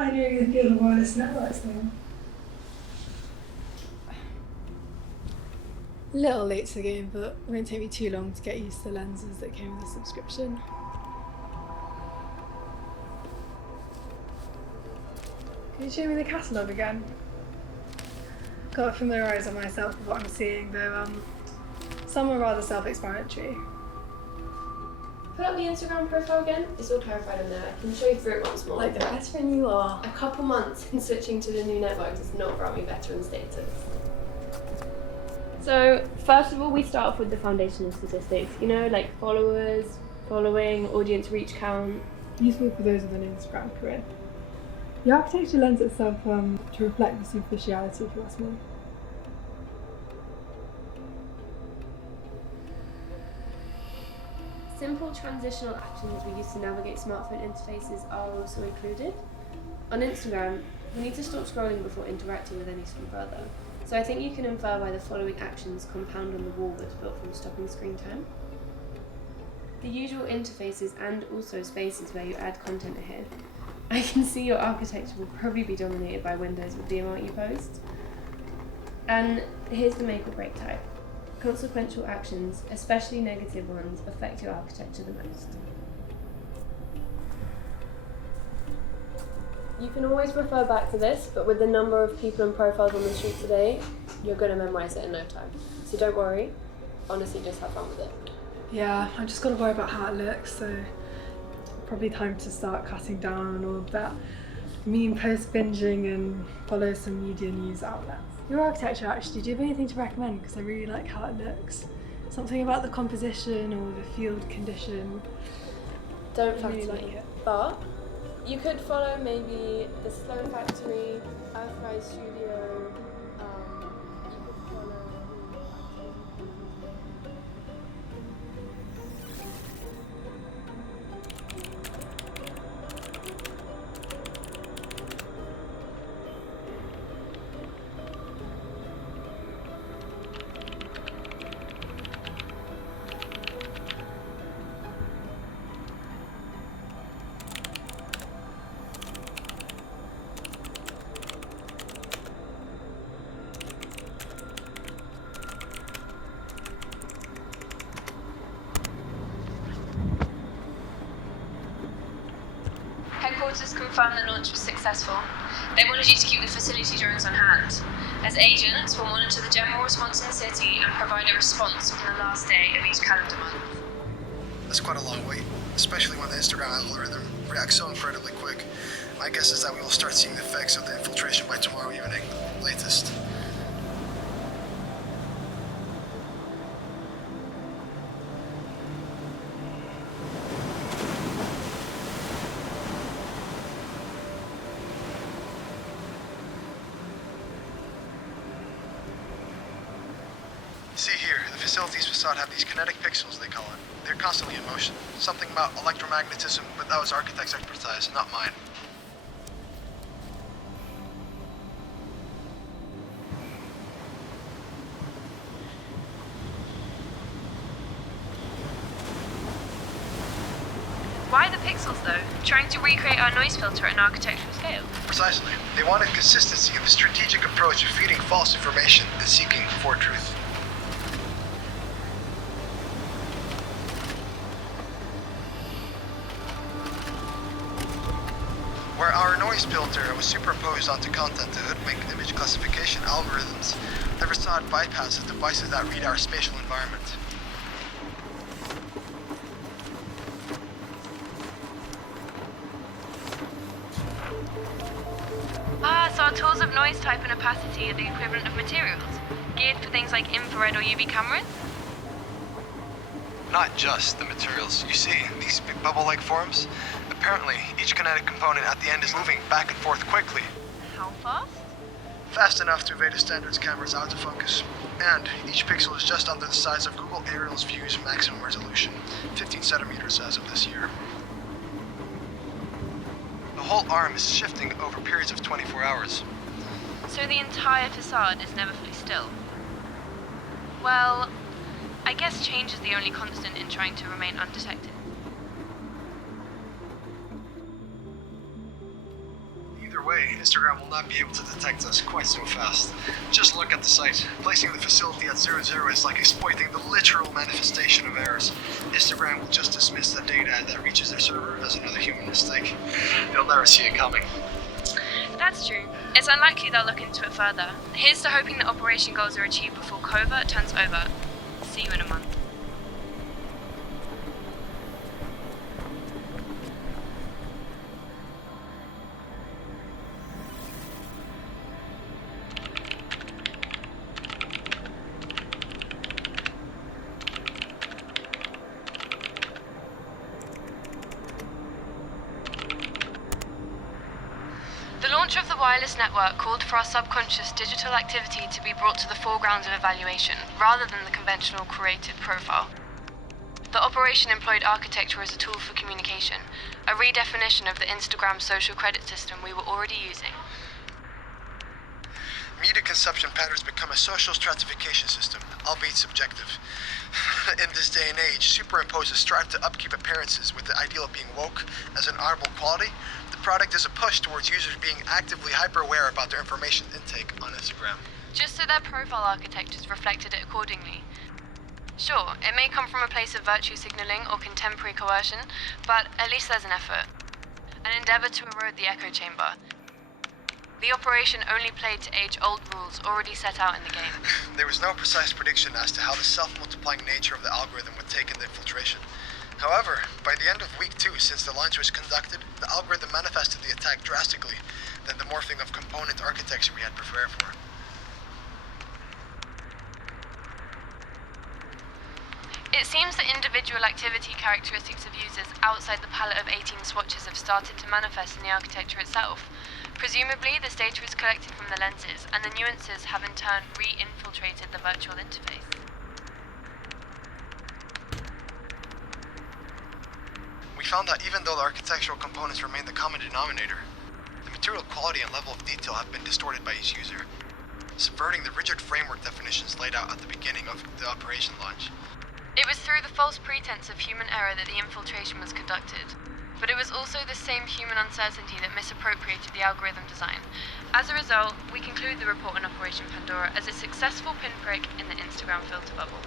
pioneering the field of wireless networks thing. A little late to the game, but it won't take me too long to get used to the lenses that came with the subscription. Can you show me the catalogue again? Got to familiarise myself with what I'm seeing, though some are rather self-explanatory. Put up the Instagram profile again. It's all clarified on there. I can show you through it once more. Like the veteran you are. A couple months in switching to the new network does not grant me veteran status. So, first of all, we start off with the foundational statistics. You know, like followers, following, audience reach count. Useful for those with an Instagram career. The architecture lends itself to reflect the superficiality, if you ask me. Simple transitional actions we use to navigate smartphone interfaces are also included. On Instagram, we need to stop scrolling before interacting with anything further. So I think you can infer why the following actions compound on the wall that's built from stopping screen time. The usual interfaces and also spaces where you add content are here. I can see your architecture will probably be dominated by windows with the amount you post. And here's the make or break type. Consequential actions, especially negative ones, affect your architecture the most. You can always refer back to this, but with the number of people and profiles on the street today, you're going to memorize it in no time. So don't worry, honestly just have fun with it. Yeah, I just got to worry about how it looks, so probably time to start cutting down on all of that mean post binging and follow some media news outlets. Your architecture, actually, do you have anything to recommend? Because I really like how it looks. Something about the composition or the field condition. Don't I flatter really like me, it. but you could follow maybe the Slow Factory, Earthrise Studio, you could follow Headquarters confirmed the launch was successful. They wanted you to keep the facility drawings on hand. As agents, we'll monitor the general response in the city and provide a response on the last day of each calendar month. That's quite a long wait, especially when the Instagram algorithm reacts so incredibly quick. My guess is that we will start seeing the effects of the infiltration by tomorrow evening, latest. See here, the facility's facade have these kinetic pixels, they call it. They're constantly in motion. Something about electromagnetism, but that was architect's expertise, not mine. Why the pixels though? Trying to recreate our noise filter at an architectural scale? Precisely. They wanted consistency in the strategic approach of feeding false information and seeking for truth. Where our noise filter was superimposed onto content to hoodwink image classification algorithms, the facade bypasses devices that read our spatial environment. So our tools of noise type and opacity are the equivalent of materials, geared for things like infrared or UV cameras? Not just the materials. You see, these big bubble-like forms? Apparently, each kinetic component at the end is moving back and forth quickly. How fast? Fast enough to evade a standards camera's autofocus. And each pixel is just under the size of Google Aerial's View's maximum resolution, 15 centimeters as of this year. The whole arm is shifting over periods of 24 hours. So the entire facade is never fully still? Well, I guess change is the only constant in trying to remain undetected. Either Either way, Instagram will not be able to detect us quite so fast. Just look at the site. Placing the facility at 00 is like exploiting the literal manifestation of errors. Instagram will just dismiss the data that reaches their server as another human mistake. You'll never see it coming. That's true. It's unlikely they'll look into it further. Here's to hoping that operation goals are achieved before covert turns over. See you in a month. The launch of the wireless network called for our subconscious digital activity to be brought to the foreground of evaluation, rather than the conventional created profile. The operation employed architecture as a tool for communication, a redefinition of the Instagram social credit system we were already using. Media consumption patterns become a social stratification system, albeit subjective. In this day and age, superimposes strive to upkeep appearances with the ideal of being woke as an honorable quality. The product is a push towards users being actively hyper-aware about their information intake on Instagram. Just so their profile architectures reflected it accordingly. Sure, it may come from a place of virtue signaling or contemporary coercion, but at least there's an effort. An endeavor to erode the echo chamber. The operation only played to age-old rules already set out in the game. There was no precise prediction as to how the self-multiplying nature of the algorithm would take in the infiltration. However, by the end of week 2 since the launch was conducted, the algorithm manifested the attack drastically than the morphing of component architecture we had prepared for. It seems that individual activity characteristics of users outside the palette of 18 swatches have started to manifest in the architecture itself. Presumably, this data is collected from the lenses, and the nuances have in turn re-infiltrated the virtual interface. We found that even though the architectural components remain the common denominator, the material quality and level of detail have been distorted by each user, subverting the rigid framework definitions laid out at the beginning of the operation launch. It was through the false pretense of human error that the infiltration was conducted. But it was also the same human uncertainty that misappropriated the algorithm design. As a result, we conclude the report on Operation Pandora as a successful pinprick in the Instagram filter bubble.